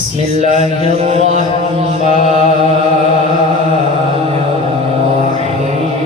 بسم الله الرحمن الرحيم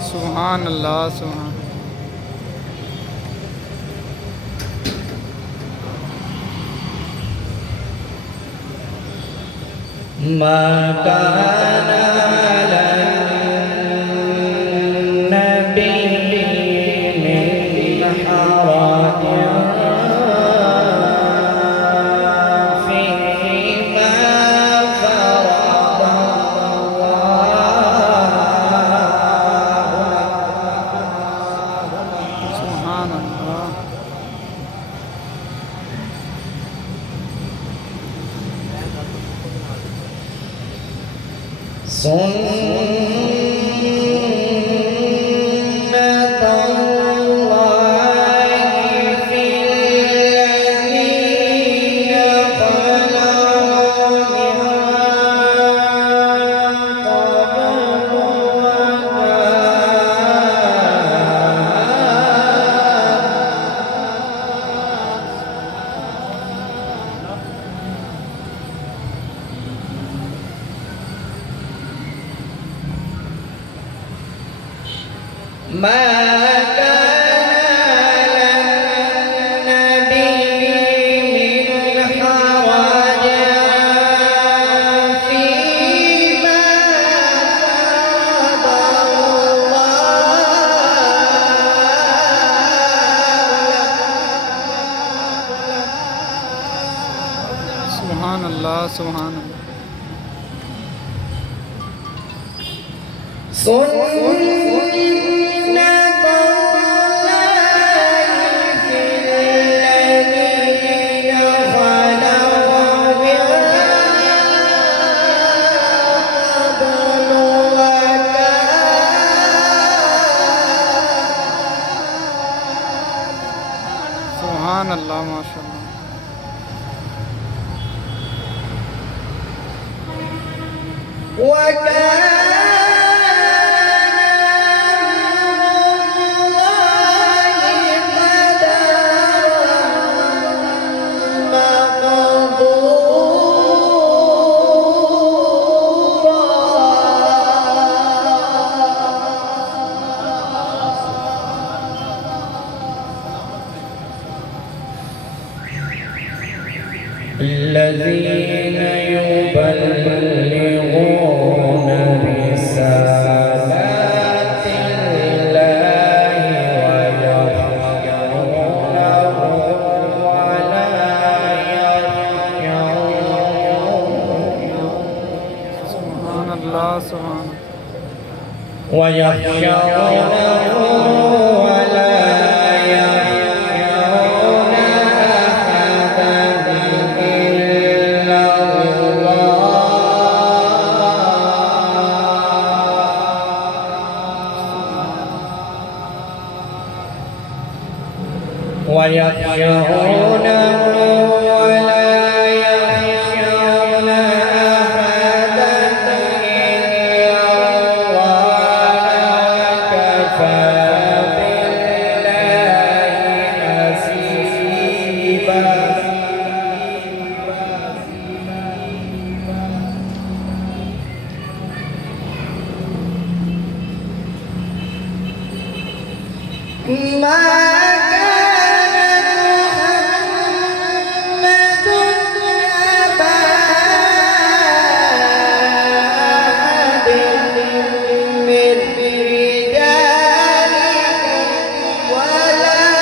سبحان الله سبحان ما كان على النبي من حرج فيما فرض سبحان الله سنة الله في الذين خلوا من قبل ما كان على النبي من حرج فيما فرض سبحان الله سبحان الله سنة الله في الذين خلوا من قبل سبحان الله ما شاء الله وكان الذين يبلغون رسالات الله ويخشونه ولا يخشون سبحان الله سبحان ويخشونه ولا يخشون أحدا إلا الله ويخشونه ولا يخشون أحدا إلا الله وكفى بالله حسيبا ما كان محمد أبا أحد من رجالكم ولكن